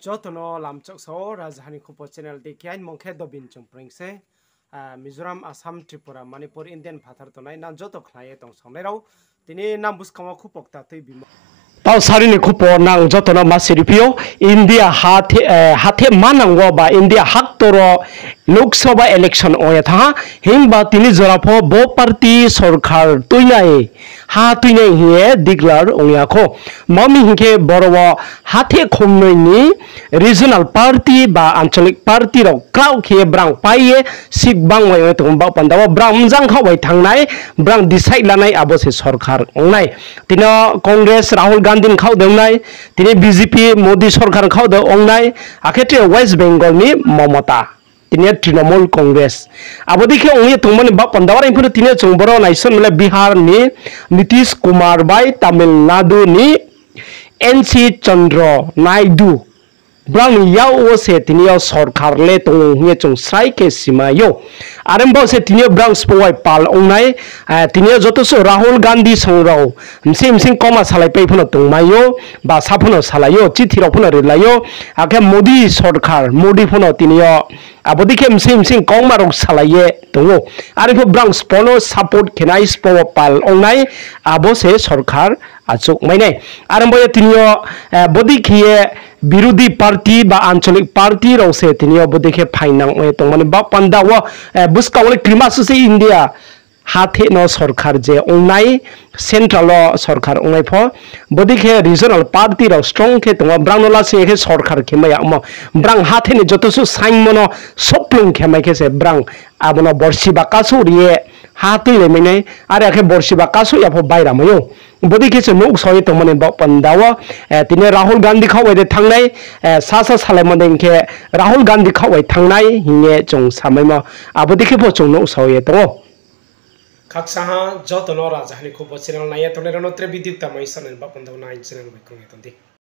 Jotono lamchok so Rajhani Kupo channel de kian mongkhe dobin chungpring se Mizoram Assam Tripura Manipur Indian phathar tonai nan joto khlaye tong songnai rao tini nam buskama khupok ta tei bima tau sarini khupo nang jotono masiripio India hathe manangwa ba India haktoro Lok Sabha election oya tha himba tini jorapho bo party sarkar tuinai ha tuinai hiye declare ongya kho mami hinke borowo hathe khomnoi regional party ba anchalik party ro kraw khe brang paiye sik bang wai to ba pandawa brang jang khawai thangnai brang decide lanai abose sarkar ongnai tino Congress Rahul Gandhi khaw deungnai tini BJP Modi sarkar khaw de ongnai akhetre West Bengal ni Mamata tini Trinamool Congress abodike ongi tungmani ba pandawar impur tini chungboro naison mele Bihar ni Nitish Kumar bai Tamil Nadu ni NC Chandra Naidu brang yao se tini sarkar le tung nge chung srai ke simayo arembo se tini brang spoi pal ongnai tini jotoso Rahul Gandhi songrao msim koma salai pe phono tungmayo ba saphono salayo chithiro phono relayo ake Modi sarkar Modi phono tini abodike msim koma rok salaye tungo arembo brang spono support kenai spo pal ongnai abo se sarkar achuk maine arembo tini bodikhiye বিরোধী party বা আঞ্চলিক party রসে তিনিও বদেখে ফাইনাং তো মানে বা পান্ডা ও বুসকাওলে ক্রিমাসুসে India হাতে ন সরকার যে অনলাই সেন্ট্রাল সরকার অনলাই ফ বদেখে রিজনাল পার্টি র স্ট্রং খে তো ব্রাংলা সে খে সরকার খেমায়া ম ব্রাং হাতে নি যতসু সাইনমন সপ্লং খেমাই খেসে ব্রাং আবনা বর্ষি বা কাসুরিয়ে হাতে লেমিনে আর একে বর্ষি বা কাসু ইয়াফ বাইরা ময়ো bodi kese nuk soi to mane ba pandawa tine Rahul Gandhi khawai de thangnai sa salai mandeng ke Rahul Gandhi khawai thangnai hinge chong samai ma abodi ke po chong nuk soi to khaksa ha jotono Rajhani Kupo channel nai to ne ronotre bidyuk tamai sanen ba pandawa nai channel ba kong eton di